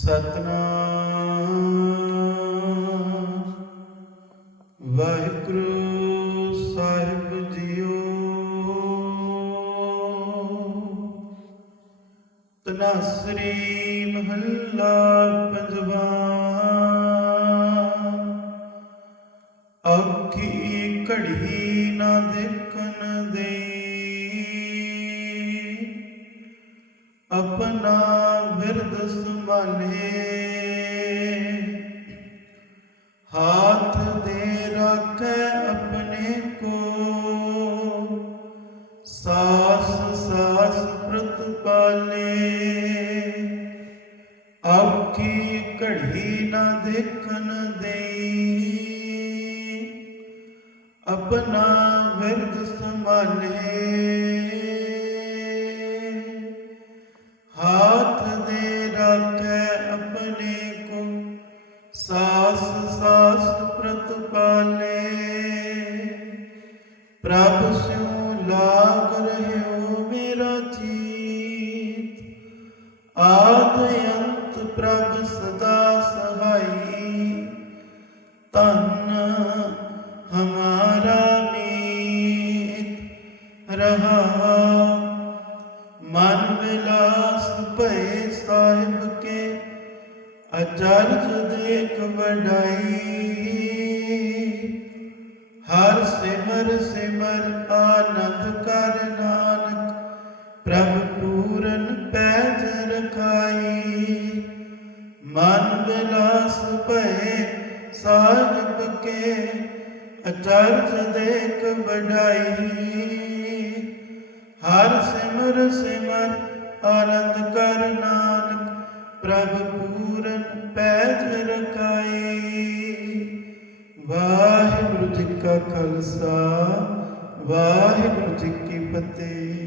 ਸਤਨਾਮ। ਵਾਹਿਗੁਰੂ ਸਾਹਿਬ JIO. ਤਨਾਸਰੀ ਮਹੱਲਾ ਪੰਜਵਾ। ਅੱਖੀ ਘੜੀ ਨਾ ਦੇਖਣ ਦੇ ਆਪਣਾ ਬਿਰਦ ਸੰਭਾਲੇ ਹਾਥ ਦੇ ਰੱਖੇ ਆਪਣੇ ਕੋ ਸਾਸ ਸਾਸ ਪ੍ਰਤਪਾਲੇ ਆਖੀ ਘੜੀ ਨਾ ਦੇਖਣ ਦੇਈ। ਆਪਣਾ ਬਿਰਦ ਸੰਭਾਲੇ। ਸਾਸ ਸਾਸ ਪ੍ਰਤਪਾਲੇ ਪ੍ਰਭ ਸਿਉ ਲਾਗ ਰਹਿਓ ਮੇਰਾ ਜੀਤ। ਆਦ ਅੰਤ ਪ੍ਰਭ ਸਦਾ ਸਹਾਈ। ਤਨ ਅਚਰਜ ਦੇਖ ਵਡਾਈ। ਹਰ ਸਿਮਰ ਸਿਮਰ ਆਨੰਦ ਕਰ ਨਾਨਕ, ਪ੍ਰਭ ਪੂਰਨ ਪੈਜ ਰਖਾਈ। ਮਨ ਬਿਲਾਸ ਭਏ ਸਾਹਿਬ ਕੇ, ਅਚਰਜ ਦੇਖ ਵਡਾਈ। ਹਰ ਸਿਮਰ ਸਿਮਰ ਆਨੰਦ ਕਰ ਨਾਨਕ, ਪ੍ਰਭ ਪੈਜ ਰਖਾਈ ਵਾਹਿਗੁਰੂ ਜੀ ਕਾ ਖਾਲਸਾ ਵਾਹਿਗੁਰੂ ਜੀ ਕੀ ਫਤਿਹ।